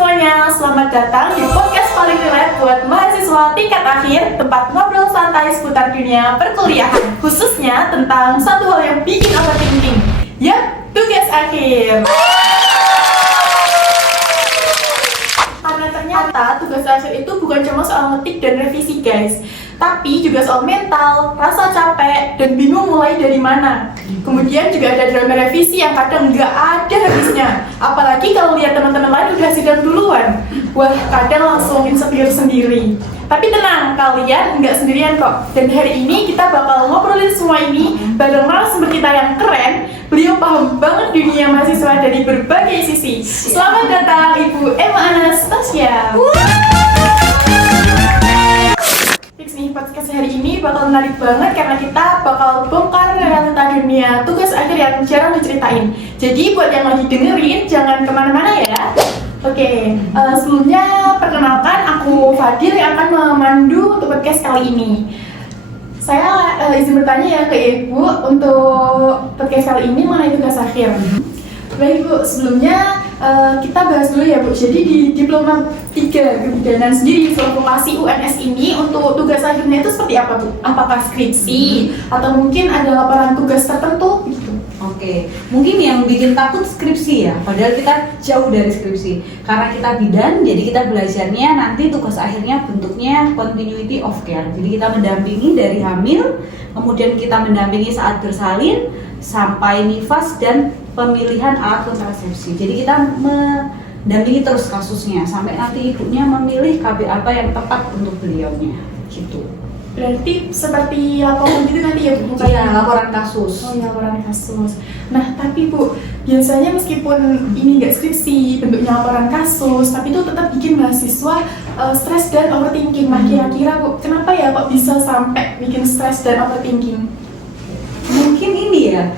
semuanya, selamat datang di podcast paling relate buat mahasiswa tingkat akhir, tempat ngobrol santai seputar dunia perkuliahan, khususnya tentang satu hal yang bikin overthinking, yap, tugas akhir. Karena ternyata tugas akhir itu bukan cuma soal ngetik dan revisi guys, tapi juga soal mental, rasa capek, dan bingung mulai dari mana. Kemudian juga ada drama revisi yang kadang nggak ada habisnya. Apalagi kalau lihat teman-teman lain udah sidang duluan. Wah, kadang langsung insecure sendiri. Tapi tenang, kalian nggak sendirian kok. Dan hari ini kita bakal ngobrolin semua ini bareng narasumber kita yang keren. Beliau paham banget dunia mahasiswa dari berbagai sisi. Selamat datang Ibu Emma Anastasia. Fix nih, podcast hari ini bakal menarik banget karena kita bakal bongkar realita dunia tugas akhir yang jarang diceritain. Jadi buat yang lagi dengerin, jangan kemana-mana ya. Oke, sebelumnya perkenalkan aku Fadil yang akan memandu untuk podcast kali ini. Saya izin bertanya ya ke Ibu untuk podcast kali ini mengenai tugas akhir. Baik Bu, sebelumnya kita bahas dulu ya Bu. Jadi di Diploma 3 Kebidanan sendiri vokasi UNS ini untuk tugas akhirnya itu seperti apa Bu? Apakah skripsi atau mungkin ada laporan tugas tertentu gitu? Oke, mungkin yang bikin takut skripsi ya, padahal kita jauh dari skripsi. Karena kita bidan, jadi kita belajarnya nanti tugas akhirnya bentuknya continuity of care. Jadi kita mendampingi dari hamil, kemudian kita mendampingi saat bersalin, sampai nifas dan pemilihan alat kontrasepsi. Jadi kita mendampingi terus kasusnya, sampai nanti ibunya memilih KB apa yang tepat untuk beliaunya, gitu. Berarti seperti laporan gitu nanti ya Bu? Iya, laporan kasus. Oh iya, laporan kasus. Nah, tapi Bu, biasanya meskipun ini nggak skripsi, bentuknya laporan kasus, tapi itu tetap bikin mahasiswa stres dan overthinking. Nah, kira-kira Bu, kenapa ya kok bisa sampai bikin stres dan overthinking? Mungkin ini ya,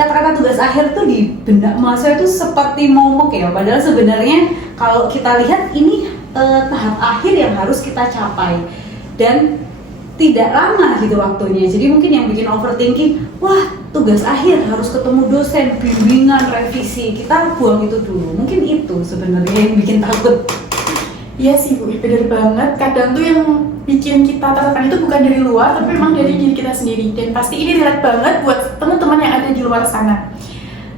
kata-kata tugas akhir tuh di benak mahasiswa itu seperti momok ya. Padahal sebenarnya kalau kita lihat ini tahap akhir yang harus kita capai. Dan tidak lama gitu waktunya, jadi mungkin yang bikin overthinking, wah tugas akhir harus ketemu dosen, bimbingan, revisi, kita buang itu dulu. Mungkin itu sebenarnya yang bikin takut. Iya sih Bu, bener banget. Kadang tuh yang bikin kita tertekan itu bukan dari luar, tapi memang dari diri kita sendiri. Dan pasti ini relate banget buat teman-teman yang ada di luar sana.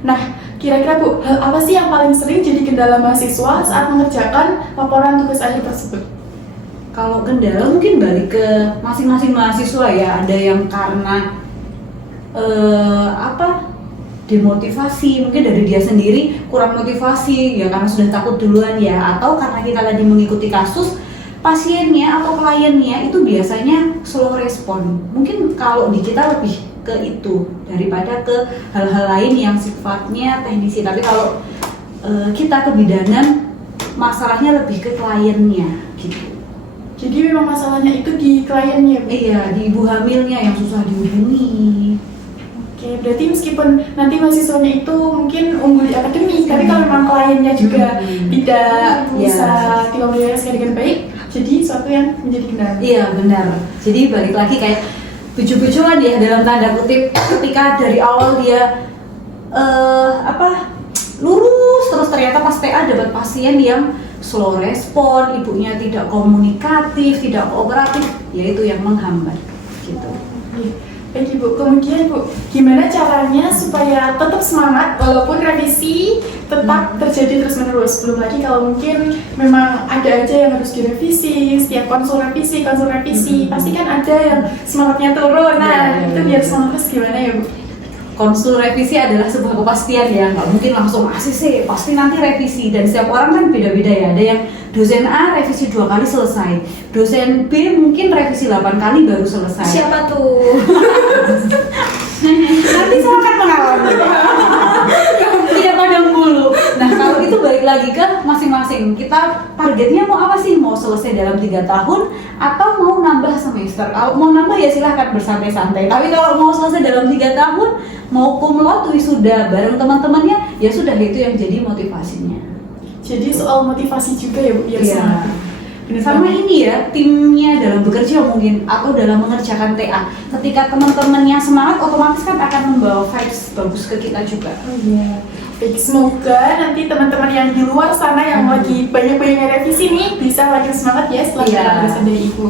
Nah, kira-kira Bu, hal apa sih yang paling sering jadi kendala mahasiswa saat mengerjakan laporan tugas akhir tersebut? Kalau kendala mungkin balik ke masing-masing mahasiswa ya. Ada yang karena demotivasi, mungkin dari dia sendiri kurang motivasi ya karena sudah takut duluan ya, atau karena kita lagi mengikuti kasus pasiennya atau kliennya itu biasanya slow respon. Mungkin kalau di kita lebih ke itu daripada ke hal-hal lain yang sifatnya teknisi. Tapi kalau kita kebidanan masalahnya lebih ke kliennya gitu. Jadi memang masalahnya itu di kliennya Bu? Iya, di ibu hamilnya yang susah dihubungi. Oke, berarti meskipun nanti mahasiswanya itu mungkin unggul di akademik, tapi kalau memang kliennya juga tidak bisa dikomunikasikan dengan baik, jadi suatu yang menjadi kendala. Iya, benar. Jadi balik lagi kayak buju-bujuan ya dalam tanda kutip, ketika dari awal dia lurus terus ternyata pas TA dapat pasien yang slow respon, ibunya tidak komunikatif, tidak kooperatif, yaitu yang menghambat gitu. Baik Ibu, kemudian Bu, gimana caranya supaya tetap semangat walaupun revisi tetap terjadi terus menerus? Belum lagi kalau mungkin memang ada aja yang harus direvisi, setiap konsul revisi, pasti kan ada yang semangatnya turun. Nah, itu biar semangat terus gimana ya Bu? Konsul revisi adalah sebuah kepastian ya, nggak mungkin langsung ACC, pasti nanti revisi. Dan setiap orang kan beda-beda ya, ada yang dosen A revisi 2 kali selesai, dosen B mungkin revisi 8 kali baru selesai. Siapa tuh? Nanti saya akan mengalami. Tidak pandang bulu. Nah kalau itu balik lagi ke masing-masing, kita targetnya mau apa sih? Mau selesai dalam 3 tahun atau mau nambah semester? Kalau mau nambah ya silahkan bersantai-santai. Tapi kalau mau selesai dalam 3 tahun, mau cum laude wisuda bareng teman-temannya, ya sudah itu yang jadi motivasinya. Jadi soal motivasi juga ya Bu, biar semangat. Sama ini ya, timnya dalam bekerja mungkin atau dalam mengerjakan TA. Ketika teman-temannya semangat, otomatis kan akan membawa vibes bagus ke kita juga. Oh iya. Baik, semoga nanti teman-teman yang di luar sana yang lagi banyak-banyak revisi nih bisa lagi semangat ya setelah dengar penjelasan dari Ibu.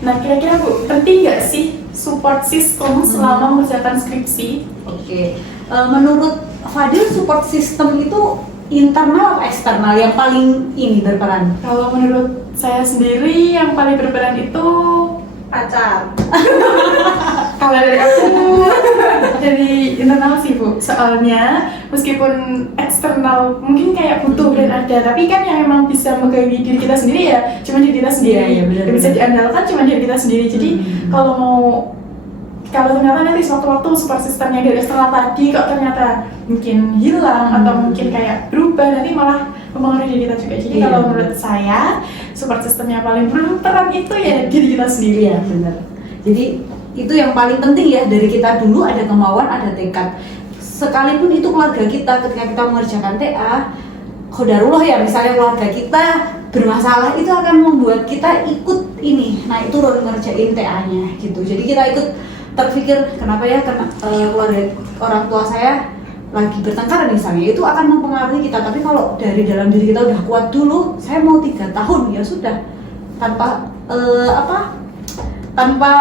Nah, kira-kira Bu, penting nggak sih support system selama mengerjakan skripsi? Oke. Menurut Fadil, support system itu internal atau eksternal yang paling ini berperan? Kalau menurut saya sendiri yang paling berperan itu Pacar. kalau dari aku dari internal sih Bu, soalnya meskipun eksternal mungkin kayak butuh dan ada, tapi kan yang memang bisa menggawi diri kita sendiri ya cuma diri kita sendiri. Iya, benar, Yang bisa benar. diandalkan cuma diri kita sendiri. Jadi kalau ternyata nanti suatu-waktu support systemnya dari eksternal tadi kok ternyata mungkin hilang atau mungkin kayak berubah, nanti malah mempengaruhi diri kita juga. Jadi Iya, kalau benar. menurut saya support system yang paling berperan itu ya diri kita sendiri. Iya, benar. Jadi itu yang paling penting ya, dari kita dulu ada kemauan, ada tekad. Sekalipun itu keluarga kita, ketika kita mengerjakan TA, qadarullah ya, misalnya keluarga kita bermasalah, itu akan membuat kita ikut ini naik turun ngerjain TA-nya gitu. Jadi kita ikut terpikir kenapa ya, karena keluarga orang tua saya lagi bertengkar misalnya, itu akan mempengaruhi kita. Tapi kalau dari dalam diri kita udah kuat dulu, saya mau 3 tahun ya sudah, tanpa tanpa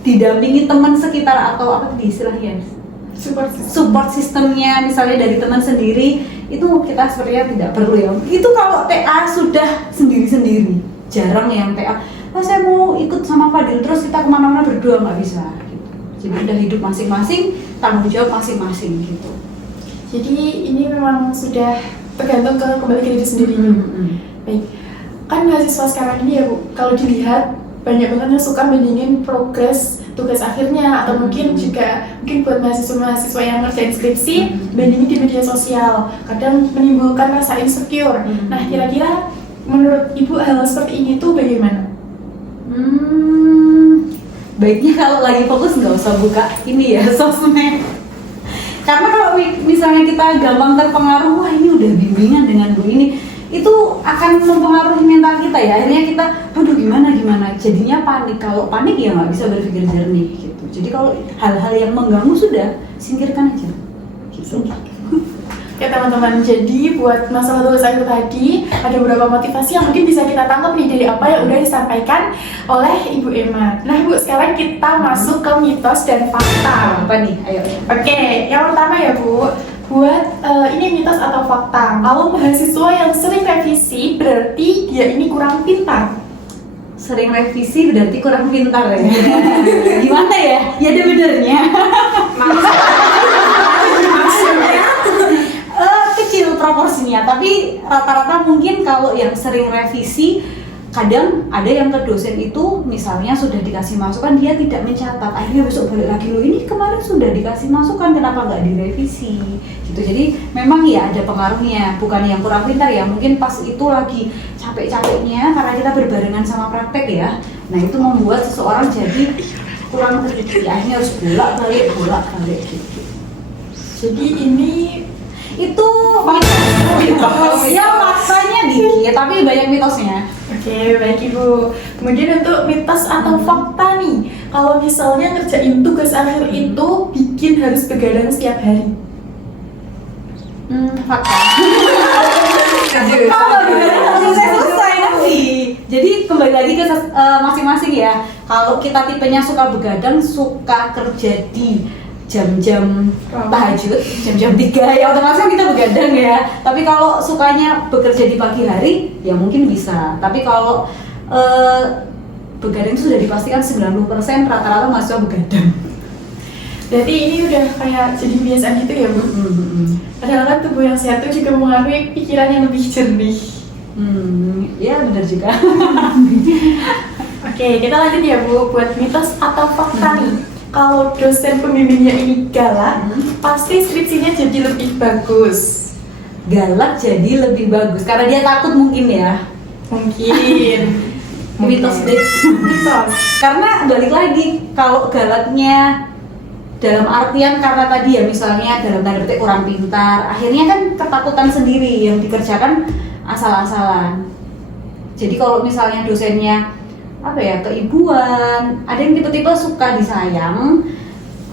didampingi teman sekitar atau apa tadi istilahnya, support sistemnya misalnya dari teman sendiri, itu kita sepertinya tidak perlu ya. Itu kalau TA sudah sendiri-sendiri, jarang yang TA saya mau ikut sama Fadil terus kita kemana-mana berdua, nggak bisa gitu. Jadi udah hidup masing-masing, tanggung jawab masing-masing gitu. Jadi ini memang sudah tergantung kembali ke diri sendiri. Baik, kan mahasiswa sekarang ini ya Bu, kalau dilihat banyak banget yang suka bandingin progres tugas akhirnya, atau mungkin buat mahasiswa-mahasiswa yang ngerjain skripsi bandingin di media sosial, kadang menimbulkan rasa insecure. Nah, kira-kira menurut Ibu hal seperti ini tuh bagaimana? Baiknya kalau lagi fokus nggak usah buka ini ya, sosmed. Karena kalau misalnya kita gampang terpengaruh, wah ini udah bimbingan dengan Bu ini, itu akan mempengaruhi mental kita ya. Akhirnya kita, aduh gimana, jadinya panik. Kalau panik ya nggak bisa berpikir jernih gitu. Jadi kalau hal-hal yang mengganggu sudah singkirkan aja gitu. Ya teman-teman, jadi buat masalah tugas akhir tadi ada beberapa motivasi yang mungkin bisa kita tangkap nih dari apa yang udah disampaikan oleh Ibu Emma. Nah Bu, sekarang kita masuk ke mitos dan fakta. Apa nih? Ayo. Oke, yang pertama ya Bu, buat ini mitos atau fakta. Kalau mahasiswa yang sering revisi berarti dia ini kurang pintar. Sering revisi berarti kurang pintar ya? Gimana ya? Ya ada benernya. Kecil proporsinya, tapi rata-rata mungkin kalau yang sering revisi, kadang ada yang ke dosen itu misalnya sudah dikasih masukan dia tidak mencatat, akhirnya besok balik lagi, loh ini kemarin sudah dikasih masukan kenapa nggak direvisi gitu. Jadi memang ya ada pengaruhnya, bukan yang kurang pintar ya, mungkin pas itu lagi capek-capeknya karena kita berbarengan sama praktek ya. Nah itu membuat seseorang jadi kurang terdidik, akhirnya harus bolak-balik gitu. Jadi ini Itu mitos. Ya faktanya dikit, tapi banyak mitosnya. Oke, baik Ibu. Kemudian untuk mitos atau fakta nih, kalau misalnya ngerjain tugas akhir itu bikin harus begadang setiap hari. Fakta. Kalau begadang selesai nanti. Jadi kembali lagi ke masing-masing ya. Kalau kita tipenya suka begadang, suka kerja di jam-jam tahajud, jam-jam 3 ya otomatis kan kita begadang ya. Tapi kalau sukanya bekerja di pagi hari ya mungkin bisa. Tapi kalau begadang itu sudah dipastikan 90% rata-rata mahasiswa begadang. Berarti ini udah kayak jadi kebiasaan gitu ya Bu? Padahal kan tubuh yang sehat itu juga mempengaruhi pikiran yang lebih jernih. Ya benar juga. Oke, kita lanjut ya Bu, buat mitos atau fakta nih. Kalau dosen pembimbingnya ini galak, pasti skripsinya jadi lebih bagus. Galak jadi lebih bagus karena dia takut mungkin ya. Mungkin. Mitos deh. Mitos. Karena balik lagi, kalau galaknya dalam artian karena tadi ya misalnya dalam tanda petik kurang pintar, akhirnya kan ketakutan sendiri yang dikerjakan asal-asalan. Jadi kalau misalnya dosennya keibuan, ada yang tipe-tipe suka disayang.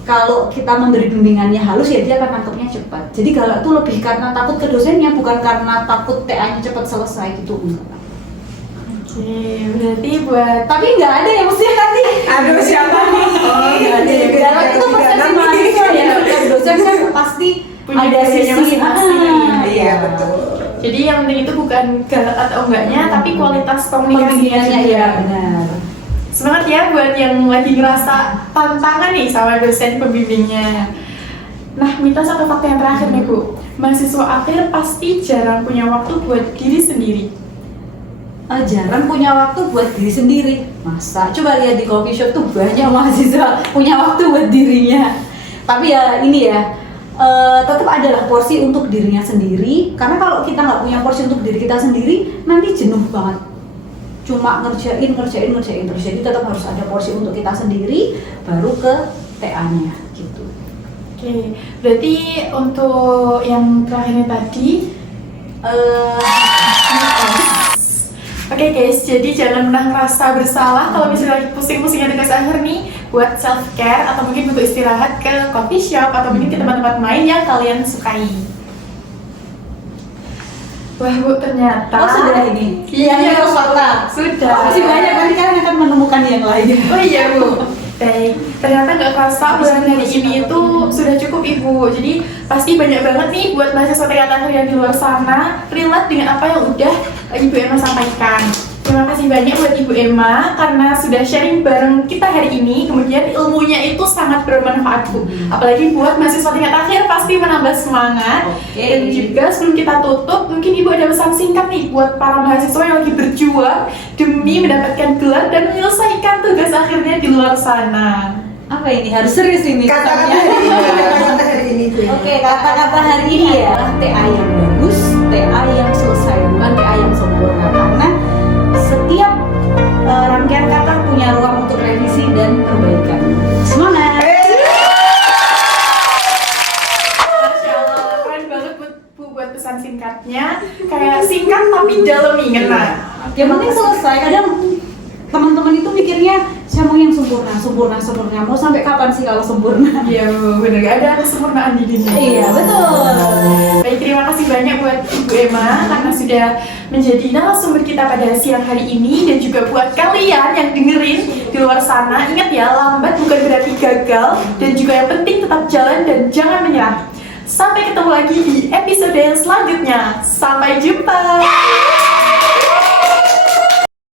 Kalau kita memberi bimbingannya halus ya dia akan nangkepnya cepat. Jadi galak tuh lebih karena takut ke dosennya, bukan karena takut TA-nya cepat selesai gitu. Oke, berarti buat Tapi nggak ada yang mesti nanti. Aduh, siapa nih? Oh, nggak ada. Iya, Galak itu persepsi mahasiswa ya. Setiap dosen kan pasti Punya ada gayanya sisi. masing-masing. Iya, betul. jadi yang penting itu bukan galak atau enggaknya, tapi kualitas komunikasinya Komunikasinya juga. ya benar. Semangat ya buat yang lagi ngerasa tantangan nih sama dosen pembimbingnya. Nah, mitos atau fakta yang terakhir nih Bu, mahasiswa akhir pasti jarang punya waktu buat diri sendiri. Jarang punya waktu buat diri sendiri. Masa? Coba lihat di coffee shop tuh banyak mahasiswa punya waktu buat dirinya. Tapi ya ini ya, tetap adalah porsi untuk dirinya sendiri. Karena kalau kita nggak punya porsi untuk diri kita sendiri, nanti jenuh banget. Cuma ngerjain terus. Jadi tetap harus ada porsi untuk kita sendiri, baru ke TA-nya gitu. Oke, berarti untuk yang terakhirnya tadi, oke guys, jadi jangan pernah ngerasa bersalah kalau misalnya lagi pusing-pusingnya tugas akhir nih, buat self care atau mungkin butuh istirahat ke coffee shop atau mungkin ke tempat-tempat main yang kalian sukai. Wah Bu, ternyata Oh sudah ini? Iya, harus fakta. sudah. Masih banyak, nanti kalian akan menemukan yang lain. Oh iya Bu, baik. Ternyata nggak kerasa bulan hari ini itu sudah cukup Ibu. Jadi pasti banyak banget nih buat mahasiswa tingkat akhir yang di luar sana relate dengan apa yang udah Ibu Emma sampaikan. Terima kasih banyak buat Ibu Emma karena sudah sharing bareng kita hari ini. Kemudian ilmunya itu sangat bermanfaat Bu. Apalagi buat mahasiswa tingkat akhir pasti menambah semangat. Oke. Dan juga sebelum kita tutup, mungkin Ibu ada pesan singkat nih buat para mahasiswa yang lagi berjuang demi mendapatkan gelar dan menyelesaikan tugas akhirnya di luar sana. Apa ini? Harus serius ini. Kata-kata hari ini tuh. Oke, kata-kata hari ini ya, TA yang bagus, TA yang selesai, bukan TA yang sempurna. Karena setiap rangkaian kata punya ruang untuk revisi dan perbaikan. Semangat! Masya Allah, keren banget Bu buat pesan singkatnya. Kayak singkat tapi dalam ngena. Yang penting selesai. Kadang teman-teman itu mikirnya saya mau yang sempurna. Mau sampai kapan sih kalau sempurna? Iya Bu, bener gak ada kesempurnaan di dunia. Iya, betul. Baik, terima kasih banyak buat Ibu Emma karena sudah menjadi narasumber kita pada siang hari ini. Dan juga buat kalian yang dengerin di luar sana, ingat ya, lambat bukan berarti gagal. Dan juga yang penting tetap jalan dan jangan menyerah. Sampai ketemu lagi di episode selanjutnya. Sampai jumpa.